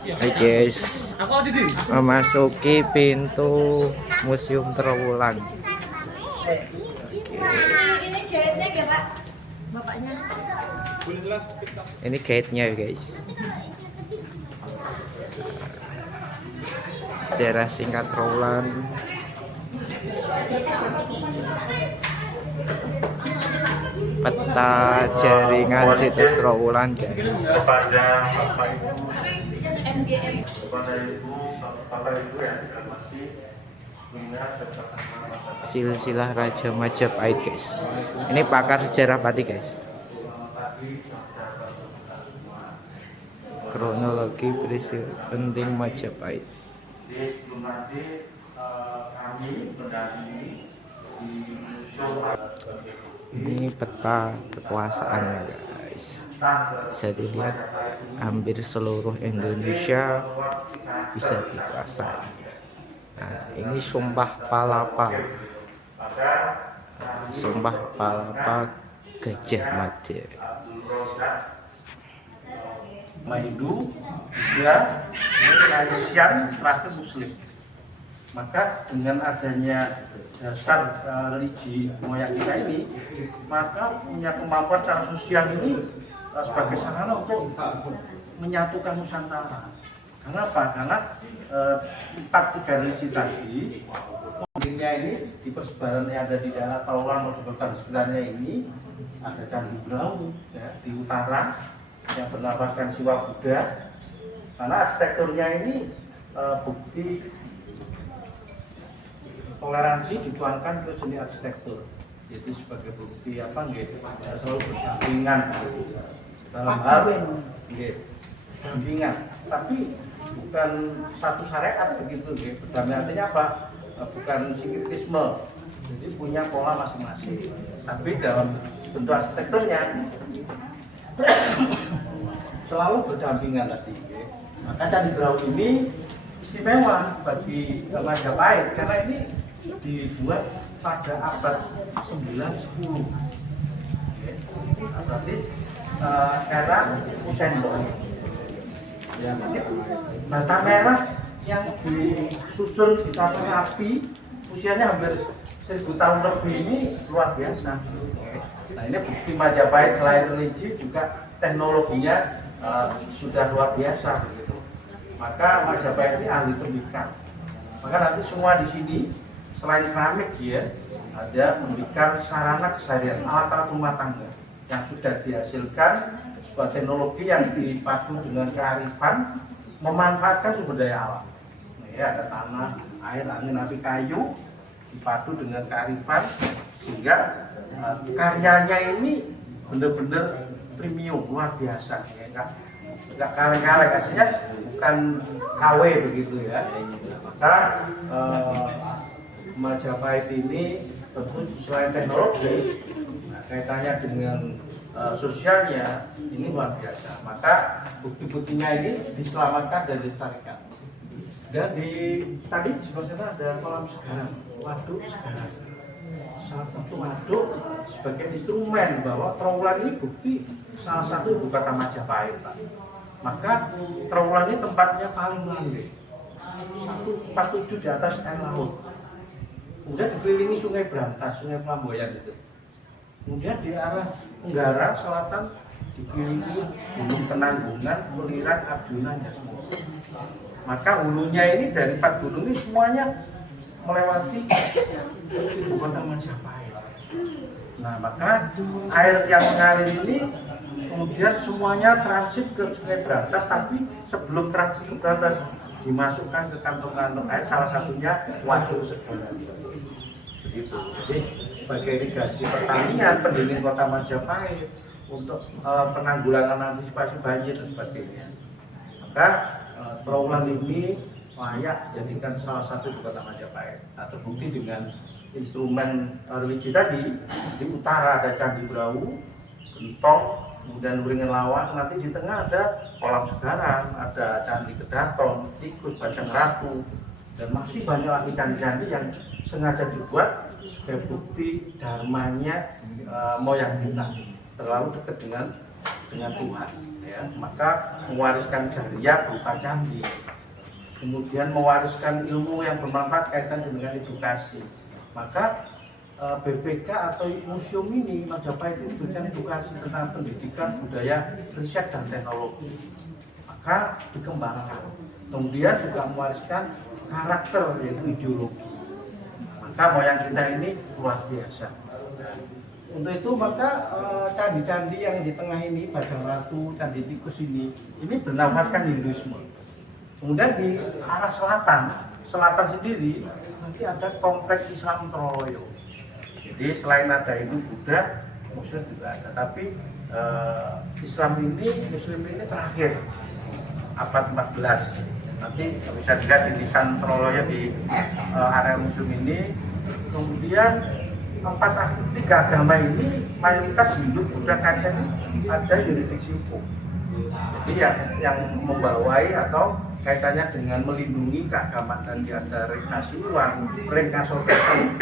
Hai guys, memasuki pintu Museum Trowulan. Ini gate-nya ya Pak, bapaknya. Ini gate-nya ya guys. Sejarah singkat Trowulan. Peta jaringan situs Trowulan guys. Kepada Bapak Ibu, MGM. kepada Ibu, Bapak Ibu yang dihormati, ingat bersama Silsilah Raja Majapahit guys. Ini pakar sejarah pati guys. Kronologi peristiwa penting Majapahit. Jadi sebelum nanti kami mendampingi di museum Ini peta kekuasaannya guys. Bisa dilihat hampir seluruh Indonesia bisa dikuasai. Nah, ini Sumpah Palapa. Sumpah Palapa Gajah Mada. Hindu, Buddha, Kristen, terakhir Muslim. Maka dengan adanya dasar religi moyang kita ini, maka punya kemampuan secara sosial ini sebagai sarana untuk menyatukan Nusantara. Karena apa? Karena 4 religi tadi, mungkinnya ini di persebaran yang ada di daerah Trowulan Mojokerto sekitarnya ini ada Candi Brau ya, di utara yang berlambangkan Siwa Buddha. Karena arsitekturnya ini bukti toleransi dituangkan ke seni arsitektur. Jadi sebagai bukti apa nggih selalu berdampingan dalam hal nggih dampingan. Tapi bukan satu syariat begitu nggih. Berdampingan artinya apa? Bukan sinkretisme. Jadi punya pola masing-masing. Tapi dalam bentuk arsitekturnya selalu berdampingan tadi. Maka Candi Brau ini istimewa bagi Majapahit karena ini dibuat pada abad 9-10. Berarti era Usendo. Ya, bata merah yang disusun di satu rapi usianya hampir 1000 tahun lebih ini luar biasa. Nah, ini bukti Majapahit selain religi juga teknologinya sudah luar biasa begitu. Maka Majapahit ini ahli tembikar. Maka nanti semua di sini selain keramik ya ada tembikar sarana keseharian alat-alat rumah tangga yang sudah dihasilkan sebuah teknologi yang dipadu dengan kearifan memanfaatkan sumber daya alam. Nah, ya, ada tanah, air, angin, api, kayu dipadu dengan kearifan sehingga karyanya ini benar-benar premium luar biasa ya, enggak kaleng-kaleng artinya bukan KW begitu ya. Maka Majapahit ini tentu selain teknologi kaitannya dengan sosialnya ini luar biasa. Maka bukti-buktinya ini diselamatkan dan dilestarikan. Dan tadi di sebelah sana ada kolam segaran, waduk segaran. Salah satu waduk sebagai instrumen bahwa Trowulan ini bukti salah satu ibu kota Majapahit, Pak. Maka Trowulan ini tempatnya paling landai, 147 di atas air laut. Kemudian dikelilingi Sungai Brantas, Sungai Flamboyan itu. Kemudian di arah tenggara selatan dikelilingi Gunung Penanggungan, Melirat, Arjuna, Jasmine. Maka hulunya ini dari 4 gunung ini semuanya melewati ibu kota Majapahit. Nah, maka air yang mengalir ini kemudian semuanya transit ke Sungai Brantas, tapi sebelum transit ke Brantas dimasukkan ke kantong-kantong air, salah satunya waduk segaran. Begitu. Jadi sebagai irigasi pertanian, pendingin kota Majapahit untuk penanggulangan antisipasi banjir dan sebagainya. Maka Trowulan ini layak dijadikan salah satu di kota Majapahit. Nah, terbukti dengan instrumen religi tadi. Di utara ada Candi Brau, Gentong, kemudian Wringin Lawang. Nanti di tengah ada kolam segaran, ada Candi Kedaton, Tikus, Bajang Ratu, dan masih banyak lagi candi-candi yang sengaja dibuat sebagai bukti dharmanya moyang kita terlalu dekat dengan dengan Tuhan, ya. Maka mewariskan jariah berupa candi, kemudian mewariskan ilmu yang bermanfaat kaitan dengan edukasi. Maka BPK atau museum ini Majapahit itu memberikan edukasi tentang pendidikan, budaya, riset dan teknologi. Maka dikembangkan. Kemudian juga mewariskan karakter yaitu ideologi. Maka moyang kita ini luar biasa. Nah, untuk itu maka candi-candi yang di tengah ini, Badang Ratu, Candi Tikus ini bernafaskan Hinduisme. Kemudian di arah selatan sendiri nanti ada kompleks Islam Troloyo. Jadi selain ada itu Buddha, Muslim juga ada. Tapi Muslim ini terakhir abad 14. Nanti bisa dilihat di nisan Troloyo di area museum ini. Kemudian tiga agama ini mayoritas Hindu, Buddha, Kajang ini ada yuridiksi hukum. Jadi yang membawai atau kaitannya dengan melindungi keagamaan dan ada reinkarnasian,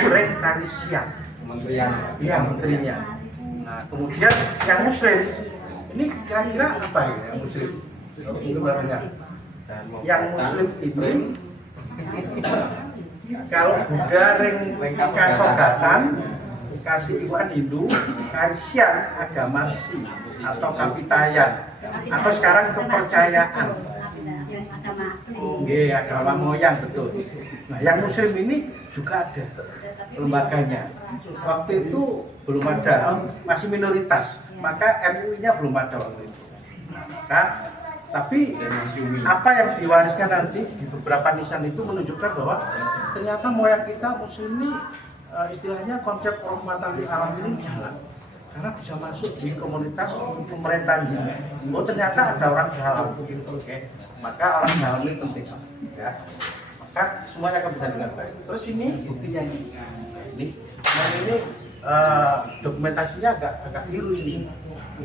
reinkarnasian, menterinya. Nah, kemudian yang Muslim ini kira-kira apa ya yang Muslim? Yang Muslim ini kalau Buddha kasogatan kasih iwan Hindu, Karsian agama Si atau Kapitayan atau sekarang kepercayaan. Agama moyang betul. Nah, yang Muslim ini juga ada lembaganya. Waktu itu belum ada, masih minoritas. Maka MUI-nya belum ada waktu itu. Tapi apa yang diwariskan nanti di beberapa nisan itu menunjukkan bahwa ternyata moyang kita Muslim ini istilahnya konsep rahmatan lil alamin jalan. Karena bisa masuk di komunitas pemerintahnya. Oh ternyata ada orang dalam. Oke. Maka orang dalam ini penting. Ya. Maka semuanya akan bisa dengan baik. Terus ini buktinya ini. Nah, ini dokumentasinya agak biru ini.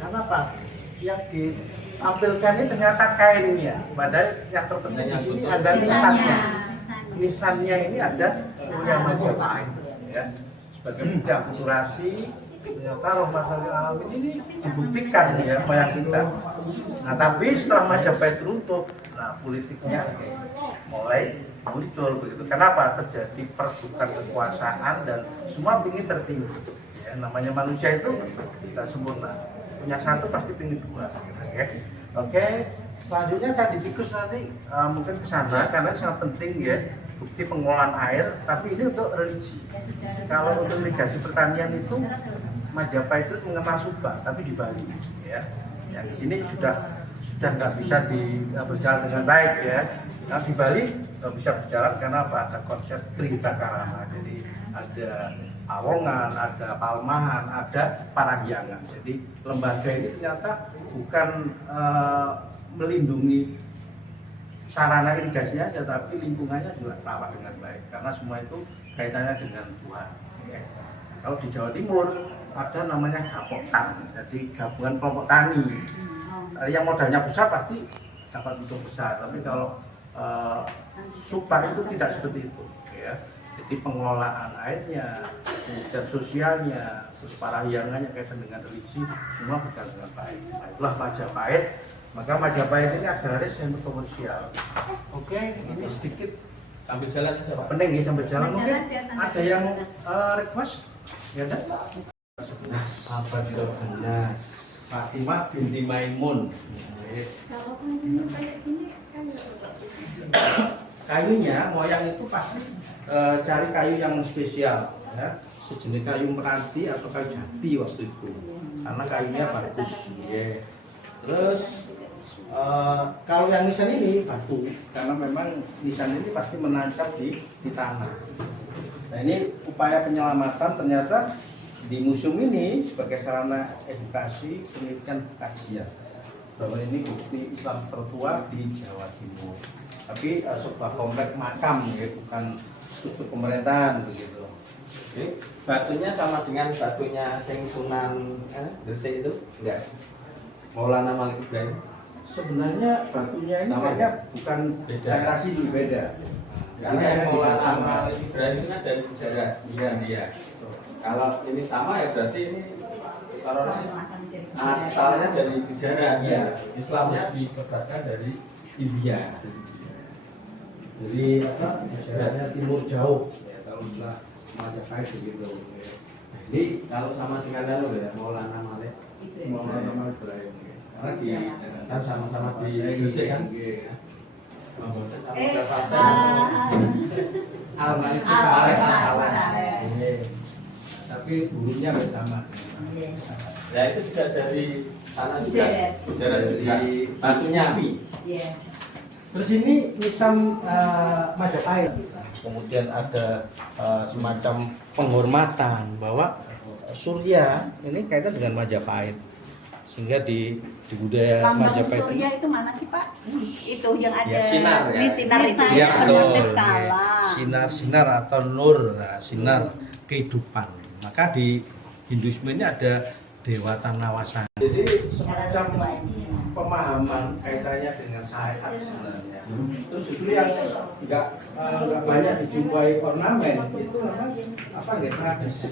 Karena apa? Yang ditampilkan ini ternyata kainnya. Padahal yang terpenting di sini ada nisannya. Nisannya ini ada Surya Majapahit. Ya. Sebagai bukti akulturasi. Ternyata rahmatan lil alamin ini dibuktikan ya moyang kita. Nah tapi setelah Majapahit runtuh, nah politiknya mulai muncul begitu. Kenapa? Terjadi perebutan kekuasaan dan semua ingin tertinggi. Ya, namanya manusia itu tidak sempurna. Punya satu pasti ingin dua. Oke. Selanjutnya Candi Tikus nanti mungkin ke sana karena sangat penting ya. Bukti pengelolaan air, tapi ini untuk religi. Kalau untuk irigasi pertanian itu Majapahit itu mengenal Subak, tapi di Bali, ya. Yang di sini sudah nggak bisa berjalan dengan baik, ya. Nah di Bali nggak bisa berjalan karena apa? Ada konsep Trihita Karama, jadi ada Awongan, ada Palmahan, ada Parahyangan. Jadi lembaga ini ternyata bukan melindungi sarana irigasinya saja, tapi lingkungannya juga terawat dengan baik karena semua itu kaitannya dengan Tuhan. Kalau di Jawa Timur ada namanya Gapoktan, jadi gabungan kelompok tani. Yang modalnya besar pasti dapat untung besar, tapi kalau Subak itu tidak seperti itu. Ya. Jadi pengelolaan airnya, kemudian sosialnya, terus parahyangannya kaitan dengan religi, semua berjalan dengan baik. Nah, itulah Majapahit. Maka Majapahit ini agraris dan komersial. Oke, ini sedikit sambil jalan aja Pak. Pening ya sambil jalan. Mungkin ada yang request? Ya ada? Abad 11 Fatimah binti Maimun. Kayunya moyang itu pasti cari kayu yang spesial ya. Sejenis kayu meranti atau kayu jati waktu itu. Karena kayunya bagus. Ya. Terus kalau yang nisan ini batu, karena memang nisan ini pasti menancap di tanah. Nah ini upaya penyelamatan ternyata di museum ini sebagai sarana edukasi, penelitian, kajian bahwa ini bukti Islam tertua di Jawa Timur. Tapi sebuah komplek makam, ya, bukan struktur pemerintahan begitu. Oke. Batunya sama dengan batunya Sing Sunan Gresik itu? Enggak. Maulana Malik Ibrahim. Sebenarnya batunya ini Sama, kayaknya bukan beda. saya rasa ini beda. Karena yang Maulana Malik Ibrahim kan dari Gujarat. Iya. Iya. Kalau ini sama ya berarti ini Karena Sama-sama jadi asalnya dari Gujarat ya. Islamnya disebarkan dari India. Jadi apa? Gujaratnya timur jauh ya kalau istilah Majapahit begitu. Ya. Jadi kalau sama dengan lalu ya Maulana Malik. Maulana Malik Ibrahim. Karena di kan sama-sama di Gresik kan. Al-Malik Saleh Saleh. Tapi gurunya bersama. Ya itu juga dari sana juga. Gujarat juga. Batunya api. Iya. Terus ini nisan Majapahit. Kemudian ada semacam penghormatan bahwa Surya ini kaitan dengan Majapahit. Sehingga di budaya Lambang Majapahit Surya itu mana sih Pak? Itu yang ada Ya, sinar, ya. Ini sinar itu ya, bermotif betul. kala. Sinar-sinar atau nur, nah, sinar kehidupan. Maka di Hinduisme ini ada Dewa Tanawasana. Jadi semacam pemahaman kaitannya dengan syariat sebenarnya. Terus justru yang nggak banyak dijumpai ornamen itu memang apa ya tradisi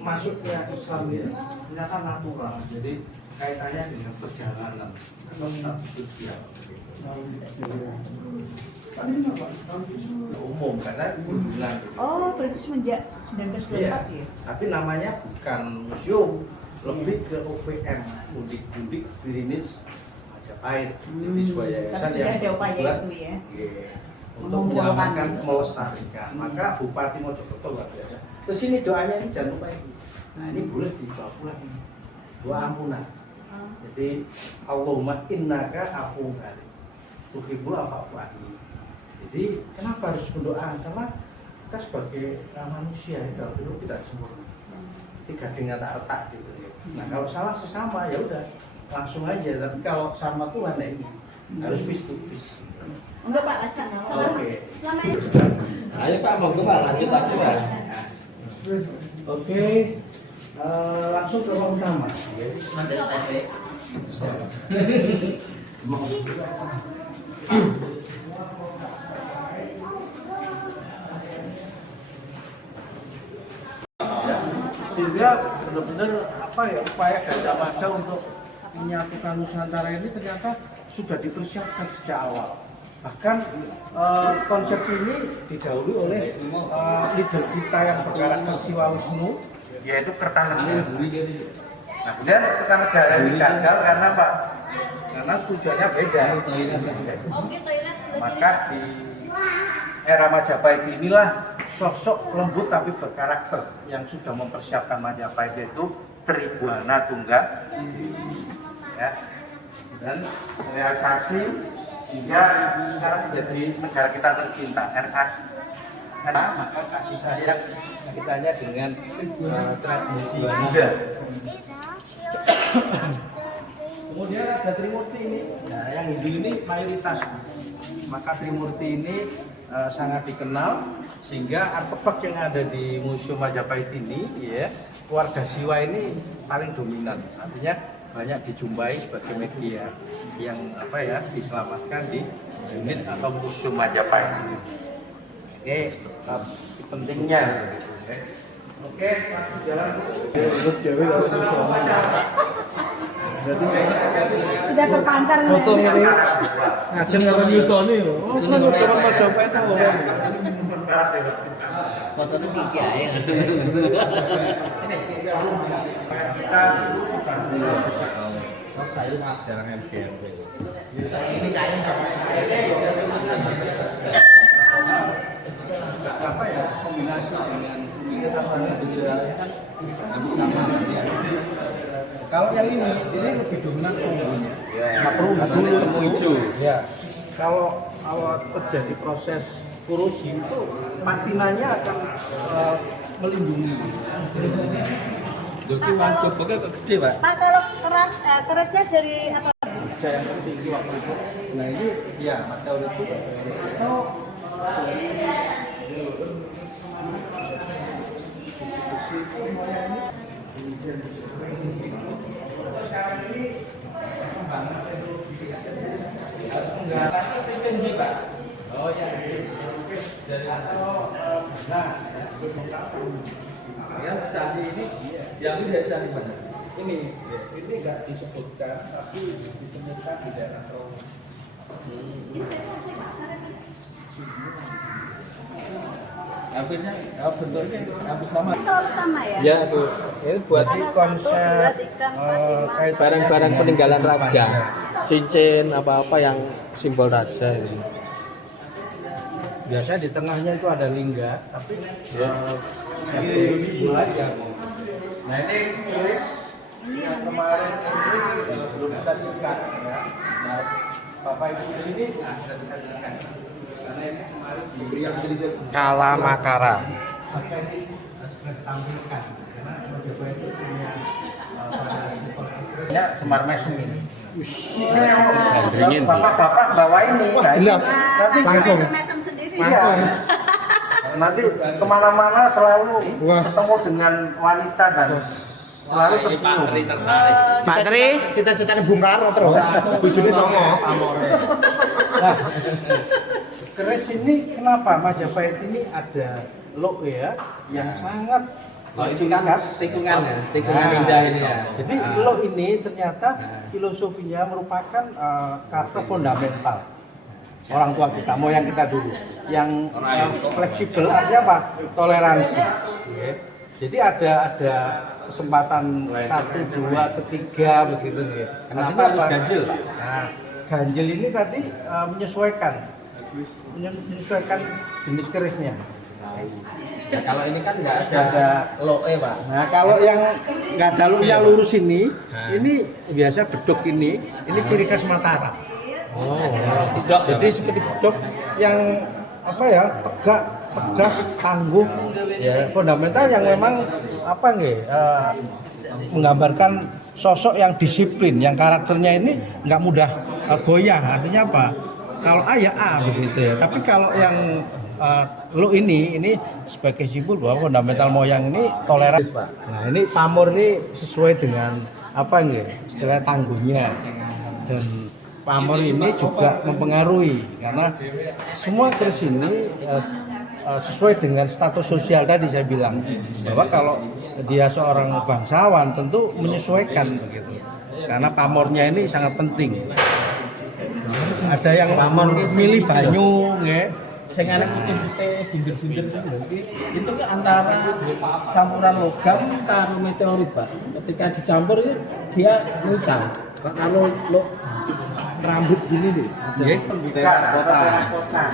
masuknya Islam ini ternyata natural. Jadi kaitannya dengan perjalanan atau status sosial. Umum karena hubungan. Oh, berarti semenjak 1924 Iya, ya? tapi namanya bukan museum, lebih ke OVM, Mudik-Mudik Virinis Majapahit. Jadi sebuah yayasan Tapi sudah ada upaya buat, itu ya? iya, untuk menyelamatkan, melestarikan. Maka Bupati Mojokerto luar biasa. Terus ini doanya ini jangan lupa ini. Nah ini boleh dicoba pulang ini. Doa ampunan. Jadi Allahumma innaka afuwwun halim tuhibbul afwa anni. Jadi kenapa harus berdoa? Karena kita sebagai manusia dalam hidup tidak sempurna. Tiga dengan tak retak gitu ya. Nah kalau salah sesama ya udah langsung aja. Tapi kalau sama Tuhan ya ini harus face to face. Enggak Pak, selama Oke. selama ini Ayo Pak, monggo Pak lanjut lagi Pak. Oke. Langsung ke ruang utama. Sehingga benar-benar apa ya upaya Gajah Mada untuk menyatukan Nusantara ini ternyata sudah dipersiapkan sejak awal. Bahkan konsep ini didahului oleh leader kita yang berkarakter Siwa Wisnu, yaitu Kertanegara. Nah, kemudian Kertanegara ini gagal karena apa? Karena tujuannya beda. Maka di era Majapahit inilah sosok lembut tapi berkarakter yang sudah mempersiapkan Majapahit yaitu Tribhuwana Tunggal, ya, dan realisasi hingga sekarang menjadi negara kita tercinta RA. Karena maka kasih sayang kitanya dengan tradisi Buddha. Kemudian ada Trimurti ini, nah, yang Hindu ini mayoritas. Maka Trimurti ini sangat dikenal sehingga artefak yang ada di Museum Majapahit ini, ya, keluarga Siwa ini paling dominan. Artinya banyak dijumpai sebagai media yang apa ya diselamatkan di unit atau Museum Majapahit. Oke, pentingnya. Oke, langsung jalan. sudah terpancar Foto nih. ini ngajeng karo nyusoni lho. Oh, kan cuma Majapahit ta ora. Fotonya sih kiai. Saya maaf jarang MPR. Ini kain sama Apa ya kombinasi dengan kan sama ya. Kalau yang ini lebih dominan perunggunya. Perunggu hijau. Ya. Kalau terjadi proses korosi itu patinanya akan melindungi. Jadi mantap pokoknya gede Pak. Pak kalau kerasnya dari apa? Yang tertinggi waktu itu. Nah ini ya maka itu. Oh. Sekarang ini perkembangan teknologi harus menggunakan tinggi Pak. Oh ya, dari atau nah Yang canggih ini, yang ini dari canggih mana? ini nggak disebutkan tapi ditemukan di daerah Trawuh. Akhirnya bentuknya hampir sama. Selalu sama ya? Ya, Bu. Ini buat Ada 1, 2, konsep, 3, 4, 5. kayak barang-barang peninggalan raja. Cincin apa-apa yang simbol raja ini. biasanya di tengahnya itu ada lingga, tapi yang mulai ya. Nah ini tulis yang kemarin ini belum bisa diikat ya. Nah Bapak Ibu di sini sudah bisa diikat. Karena ini kemarin diberi yang Kala Makara. maka ini harus ditampilkan. Karena Mojokerto itu punya ya Semar Mesum ini. Bapak-bapak bawa ini. Wah, jelas. Nanti Langsung. Mesem sendiri. Langsung. nanti kemana-mana selalu Was. ketemu dengan wanita dan selalu tersenyum. Pak Tri, Cita-citanya Bung Karno terus. Bujune songo. Nah, keris ini kenapa Majapahit ini ada look ya yang sangat tikungan ya, tikungan Nah, indah ini ya. Jadi lo ini ternyata filosofinya merupakan kata fundamental orang tua kita, moyang kita dulu, yang fleksibel artinya apa? Toleransi. Ya. Jadi ada kesempatan 1, 2, ketiga begitu ya. Kenapa harus ganjil, Pak? Nah, ganjil ini tadi menyesuaikan jenis kerisnya. Ya, kalau ini kan nggak ada loe, Pak. Nah kalau yang nggak ada yang lurus ini biasa bedok ini ciri khas Mataram. Tidak. Jadi seperti bedok yang apa ya tegak, tegas, tangguh, ya fundamental yang memang apa nggih menggambarkan sosok yang disiplin, yang karakternya ini nggak mudah goyah. Artinya apa? Kalau A ya A begitu ya. Tapi kalau yang lo ini sebagai simbol bahwa fundamental moyang ini toleran. Nah ini pamor ini sesuai dengan apa nggih istilah tangguhnya, dan pamor ini juga mempengaruhi karena semua keris ini sesuai dengan status sosial tadi saya bilang bahwa kalau dia seorang bangsawan tentu menyesuaikan begitu karena pamornya ini sangat penting. Ada yang milih banyu ya. Sing anak putih-putih, sindir-sindir itu kan antara campuran logam karo meteorit, Pak. Ketika dicampur itu dia misal. Pak kalau lo rambut gini nih. Nggih, kota.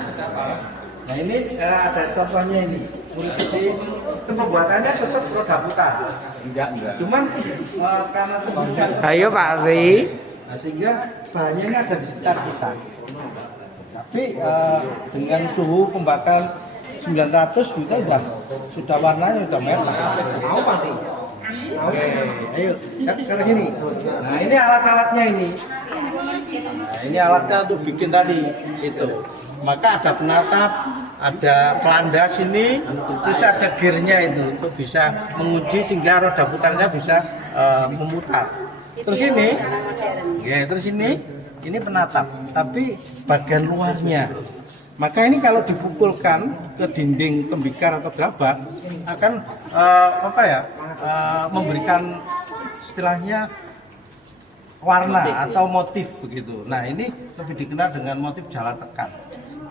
Nah ini ada contohnya ini. Sistem pembuatannya tetap roda putar. Enggak. Cuman karena terbukti. ayo Pak Tri. Nah, sehingga bahannya ini ada di sekitar kita. Tapi dengan suhu pembakaran 900 kita sudah warnanya sudah merah. Mau Pak Tri? Oke, ayo ke sini. Nah ini alat-alatnya ini. Nah, ini alatnya untuk bikin tadi itu. Maka ada penatap, ada pelandas ini, terus ada gearnya itu untuk bisa menguji sehingga roda putarnya bisa memutar. Terus ini penatap, tapi bagian luarnya. Maka ini kalau dipukulkan ke dinding tembikar atau gerabak akan memberikan istilahnya warna atau motif begitu. Nah ini lebih dikenal dengan motif jala tekan.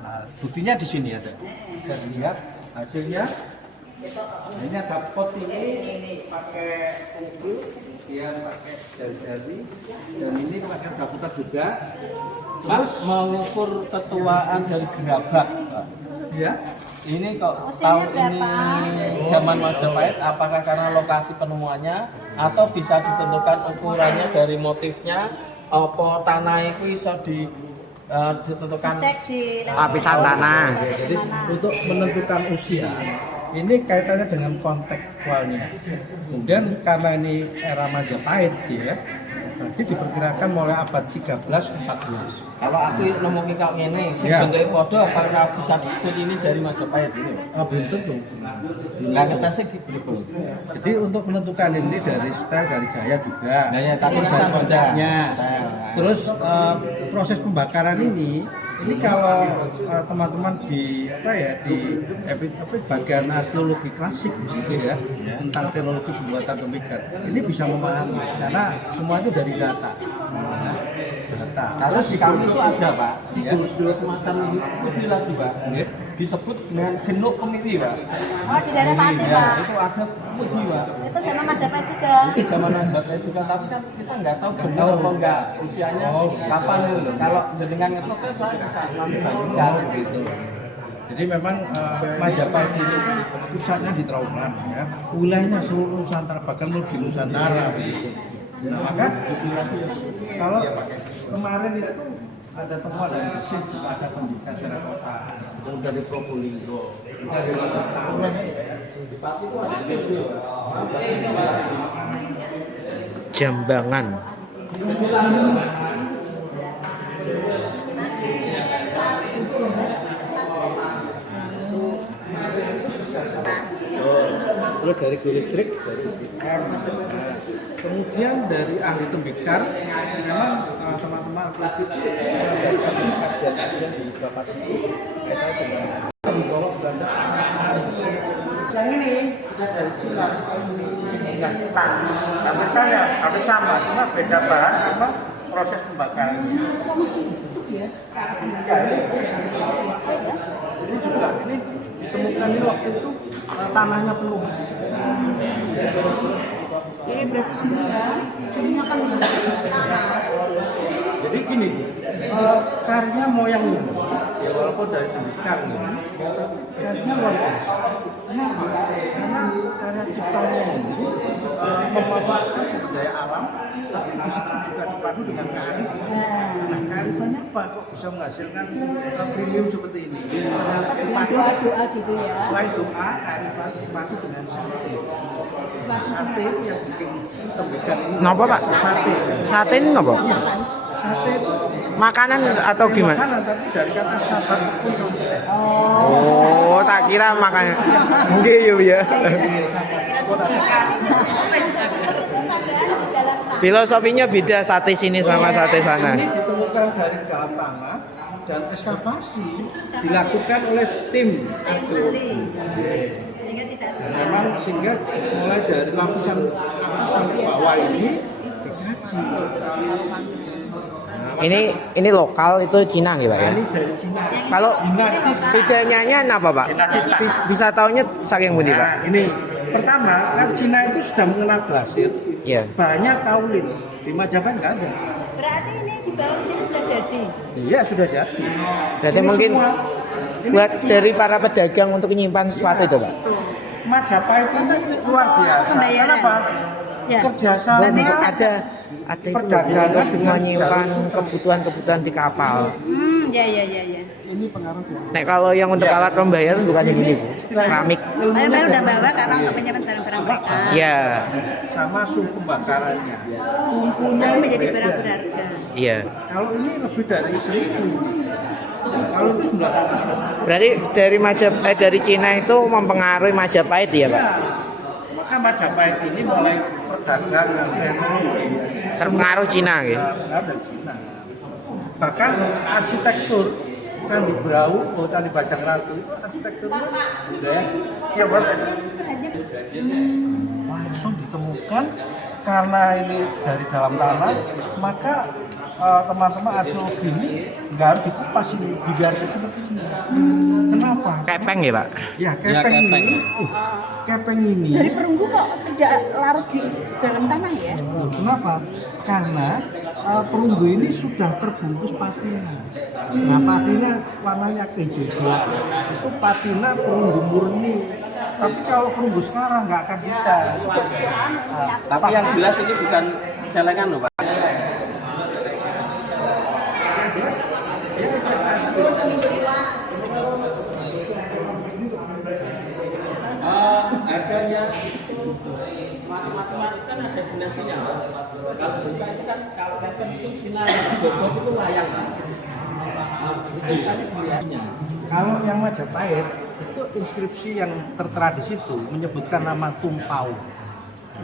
Nah buktinya di sini ada. Bisa dilihat hasilnya. Nah, ini ada pot ini pakai unggu, dia pakai jari-jari, dan ini pakai roda putar juga. Mas mengukur ketuaan dari gerabak, Pak. Ya. Ini kok Usianya tahun ini berapa? zaman Majapahit, apakah karena lokasi penemuannya atau bisa ditentukan ukurannya dari motifnya? Apa tanah itu bisa ditentukan? Cek di Lapisan tanah. Jadi untuk menentukan usia ini kaitannya dengan kontekstualnya. Kemudian karena ini era Majapahit ya, berarti diperkirakan mulai abad 13-14. Kalau aku nemu kayak ngene, sing Ya. bentuknya podo, apakah bisa disebut ini dari Majapahit ini? Belum tentu. Lah ngetesnya gitu. Jadi untuk menentukan ini dari style, dari gaya juga. Nah, ya, tapi dari kan konteknya. beda. Terus proses pembakaran ini Ini kalau teman-teman di bagian arkeologi klasik gitu ya, tentang teknologi pembuatan tembikar, ini bisa memahami karena semua itu dari data. Terus di kami itu ada Pak, di dulu semacam itu lagi Pak, disebut dengan genuk kemiri Pak. Oh, di daerah Pati, Ya, Pak. itu ada putih Pak. Itu zaman Majapahit juga. Itu zaman Majapahit juga, tapi kan kita nggak tahu benar apa enggak usianya kapan itu. Kalau dengan itu saya bisa nanti bandingkan gitu. Jadi memang Majapahit ini kan pusatnya di Trauman ya, wilayahnya seluruh Nusantara bahkan di Nusantara begitu. Nah maka kalau kemarin itu ada temuan dari Gresik juga ada pendidikan secara kota, yang dari Probolinggo, dari Jambangan. terus dari Go Listrik, dari UGM. Kemudian dari ahli tembikar, memang teman-teman arkeologi itu melakukan kajian-kajian di beberapa situ kaitannya dengan membawa Belanda. Yang ini kita dari Cina, nggak cepat, hampir sama, cuma beda bahan sama proses pembakarannya. Ya, ini juga ini ditemukan ini waktu itu tanahnya penuh. Jadi berarti sebenarnya ini akan Jadi gini, karya moyang ini, ya walaupun dari tembikar ini, tapi karyanya luar biasa. Kenapa? Karena karya ciptanya ini memaparkan sumber daya alam, tapi di situ juga dipadu dengan kearifan. Nah, kearifannya apa? Kok bisa menghasilkan premium seperti ini? Ternyata dipadu doa gitu ya. selain doa, kearifan dipadu dengan sate. Nah, sate yang bikin tembikar ini. Napa, Pak? Sate. Sate ini napa? Sate itu Makanan atau gimana? makanan, tapi dari kata sabar pun Oh, tak kira makan. Nggih ya, Bu ya. Filosofinya beda sate sini sama sate sana. Ini ditemukan dari dalam tanah dan ekskavasi dilakukan oleh tim ahli. Sehingga tidak bisa. memang sehingga mulai dari lapisan atas sampai bawah ini dikaji. Ini lokal itu Cina gitu Pak ya. Ini dari Cina. Kalau Dinasti. bedanya apa Pak? Bisa taunya saking pundi Pak? Nah, ini pertama kan Cina itu sudah mengenal glasir, Iya. banyak kaulin di Majapahit nggak ada. Berarti ini di bawah sini sudah jadi. Iya sudah jadi. Berarti Ini mungkin semua, ini buat dari para pedagang untuk menyimpan sesuatu itu Pak. Majapahit Untuk itu luar biasa. pembayaran. Kenapa? Ya. Kerjasama Untuk ada itu perdagangan untuk dengan menyimpan jalur kebutuhan-kebutuhan di kapal. Ya. ini pengaruh dari Nek kalau yang untuk alat pembayaran bukan yang ini Bu. Keramik. Saya udah bawa karena untuk menyimpan barang-barang mereka. Iya. sama suhu pembakarannya. Tungkunya Tapi itu menjadi beda. barang berharga. Iya. Kalau ini lebih dari 1000. Kalau itu 900. Berarti dari Cina itu mempengaruhi Majapahit ya Pak? Ya. Maka Majapahit ini mulai perdagangan teknologi Terpengaruh Cina gitu. dari Cina. Bahkan arsitektur Candi Brau, Candi Bajang Ratu itu arsitekturnya budaya Tionghoa. Langsung ditemukan karena ini dari dalam tanah, maka teman-teman arkeologi ini nggak harus dikupas ini, dibiarkan seperti ini. Kenapa? Kepeng ya Pak? Ya kepeng ini, kepeng ini. Dari perunggu kok tidak larut di dalam tanah ya? Kenapa? Karena perunggu ini sudah terbungkus patina. Nah patina warnanya kehijauan. Itu patina perunggu murni. Tapi kalau perunggu sekarang nggak akan bisa. Tapi yang jelas ini bukan celengan loh Pak. Harganya macam-macam kan ada dinastinya Pak. Kalau buka itu kan kalau kan itu sinar bobot itu layang Pak. Kalau yang Majapahit itu inskripsi yang tertera di situ menyebutkan nama Tumpau.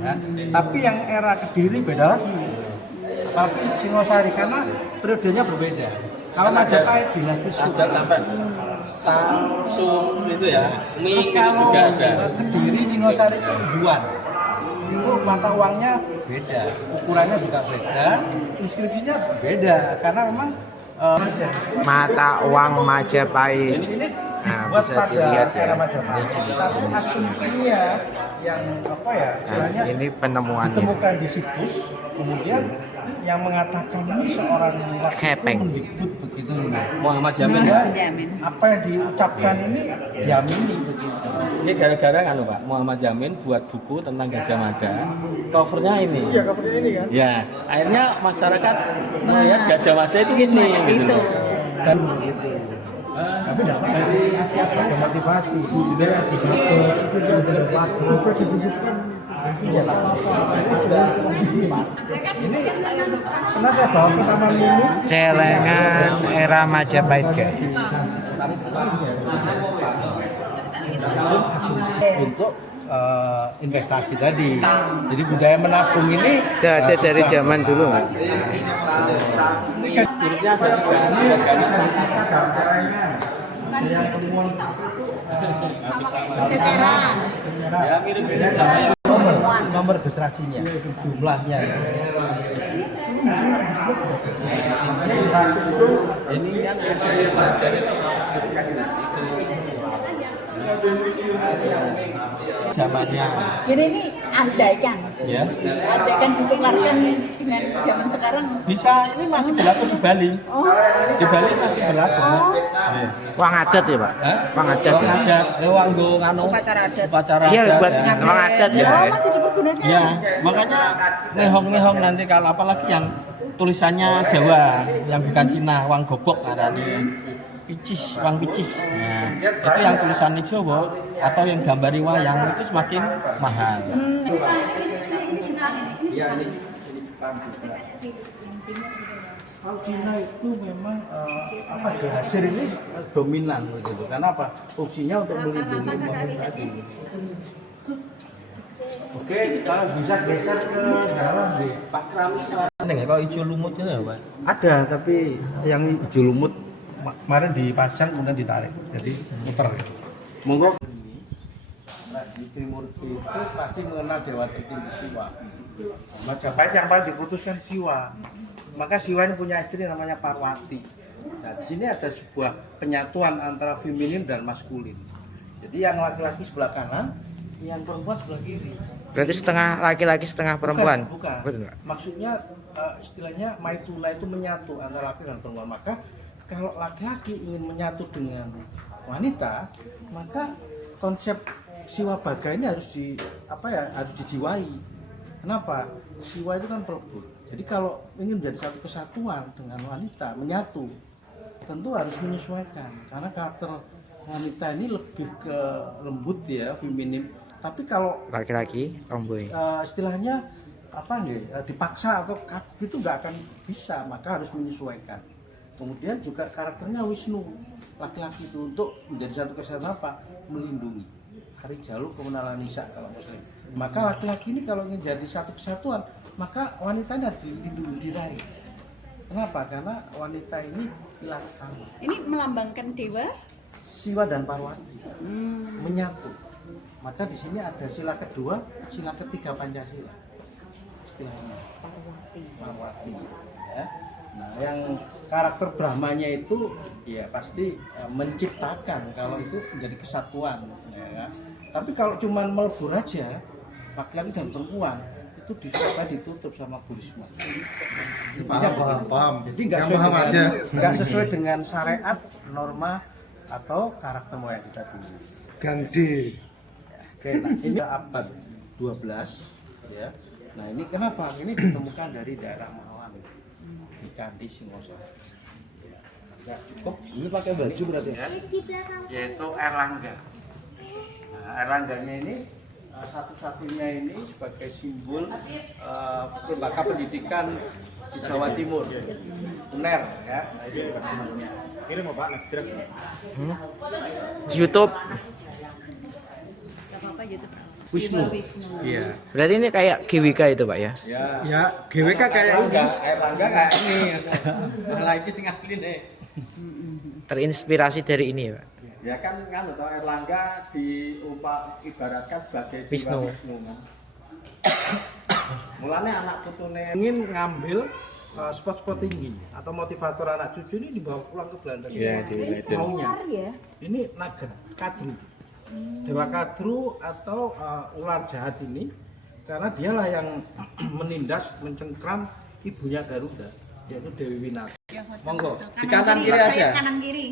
Ya. Tapi yang era Kediri beda lagi. Apalagi Singosari karena periodenya berbeda. Kalau Majapahit dinasti Sung. Ada sampai Samsung itu ya, Mie Terus itu kalau juga ada. Kediri, Singosari itu yuan. Itu mata uangnya beda, ukurannya juga beda, inskripsinya beda karena memang Mata uang Majapahit. ini Nah, dibuat bisa pada dilihat ya. era Majapahit. Tapi asumsinya yang apa ya, Nah, istilahnya ini penemuannya. ditemukan di situs, kemudian yang mengatakan ini seorang laki Kepeng. menyebut begitu. Muhammad Jamin. Sehingga Jamin. apa yang diucapkan ini diamini begitu. Ini gara-gara kan Pak, Muhammad Jamin buat buku tentang Gajah Mada. Covernya ini. Iya, covernya ini kan. Ya, akhirnya masyarakat melihat Gajah Mada itu ini gitu loh. Dan tapi dapat dari ada motivasi sudah sudah berlaku disebutkan ini pernah saya bawa ke taman mini Celengan era Majapahit guys. untuk investasi tadi. Jadi budaya menabung ini Ada dari zaman dulu nggak? Urutnya ada tiga, Ceceran. ya mirip-mirip nomor registrasinya, jumlahnya. ini kan dari zamannya Ini andaikan. ya. Andaikan ditukarkan dengan zaman sekarang. Bisa, ini masih berlaku di Bali. Oh, Di Bali masih berlaku. Uang adat ya pak? Hah? Uang adat Uang ya? adat, uang nganu upacara adat. upacara Iya adat, buat ya. uang adat ya. Oh, masih dipergunakan. Ya, makanya mehong-mehong nanti kalau apalagi yang tulisannya Jawa, yang bukan Cina, uang gobok arane picis, uang picis. Nah, itu yang tulisannya Jawa atau yang gambari wayang itu semakin mahal. Kalau Cina itu memang apa ya, hasil ini dominan begitu. Karena apa? Fungsinya untuk melindungi umat tadi. Oke, kalau bisa geser ke dalam deh. Pak Kramis ada nggak kalau hijau lumut itu ya Pak? Ada, tapi yang hijau lumut kemarin dipajang kemudian ditarik, jadi muter. Monggo. Nah, di Trimurti itu pasti mengenal dewa tertinggi Siwa. Majapahit yang paling diputuskan Siwa. Maka Siwa ini punya istri namanya Parwati. Nah, di sini ada sebuah penyatuan antara feminin dan maskulin. Jadi yang laki-laki sebelah kanan, yang perempuan sebelah kiri. Berarti setengah laki-laki setengah perempuan. Bukan. Betul nggak? Maksudnya istilahnya Maitula itu menyatu antara laki dan perempuan. Maka kalau laki-laki ingin menyatu dengan wanita, maka konsep Siwa Baga ini harus harus dijiwai. Kenapa? Siwa itu kan pelebur. Jadi kalau ingin menjadi satu kesatuan dengan wanita, menyatu, tentu harus menyesuaikan. Karena karakter wanita ini lebih ke lembut ya, feminim. Tapi kalau Laki-laki tomboy. istilahnya dipaksa atau itu nggak akan bisa, maka harus menyesuaikan. Kemudian juga karakternya Wisnu, laki-laki itu untuk menjadi satu kesatuan apa? Melindungi. Hari Jalu Kemenalan Nisa kalau Muslim. Maka laki-laki ini kalau ingin jadi satu kesatuan, maka wanitanya harus dilindungi, diraih. Kenapa? Karena wanita ini pilar utama. Ini melambangkan dewa. Siwa dan Parwati menyatu. Maka di sini ada sila kedua, sila ketiga Pancasila. Istilahnya Parwati. Ya. Nah, yang karakter Brahmanya itu ya pasti menciptakan kalau itu menjadi kesatuan. Ya, kan? Tapi kalau cuma melebur aja, laki-laki dan perempuan itu ditutup sama Burisma. Paham. Jadi nggak sesuai dengan syariat, norma atau karakter moyang kita dulu. Ganti. Oke, nah ini abad 12 ya. Nah ini kenapa? Ini ditemukan dari daerah Malang di Candi Singosari. Ya, cukup. Ini pakai baju berarti. Ya, yaitu Erlangga. Nah, Erlangganya ini satu-satunya ini sebagai simbol lembaga pendidikan di Jawa Timur, UNER ya. Nah, ini namanya. Kirim Pak, YouTube. Apa gitu? Wisnu. Iya. Berarti ini kayak GWK itu pak ya? Ya, GWK kayak ini. Erlangga kayak ini. Lagi sing asli nih. Terinspirasi dari ini ya Pak. Ya kan toh Erlangga ibaratkan sebagai Dewa Wisnu. kan. Mulanya anak putune Ingin ngambil spot-spot tinggi atau motivator anak cucu ini dibawa pulang ke Belanda. Iya, di Leiden. Maunya. Ular ya. Ini naga, kadru. Dewa kadru atau ular jahat ini karena dialah yang menindas, mencengkram ibunya Garuda, yaitu Dewi Winata. Monggo, Kanan di kanan kiri, kiri saya aja. kanan kiri.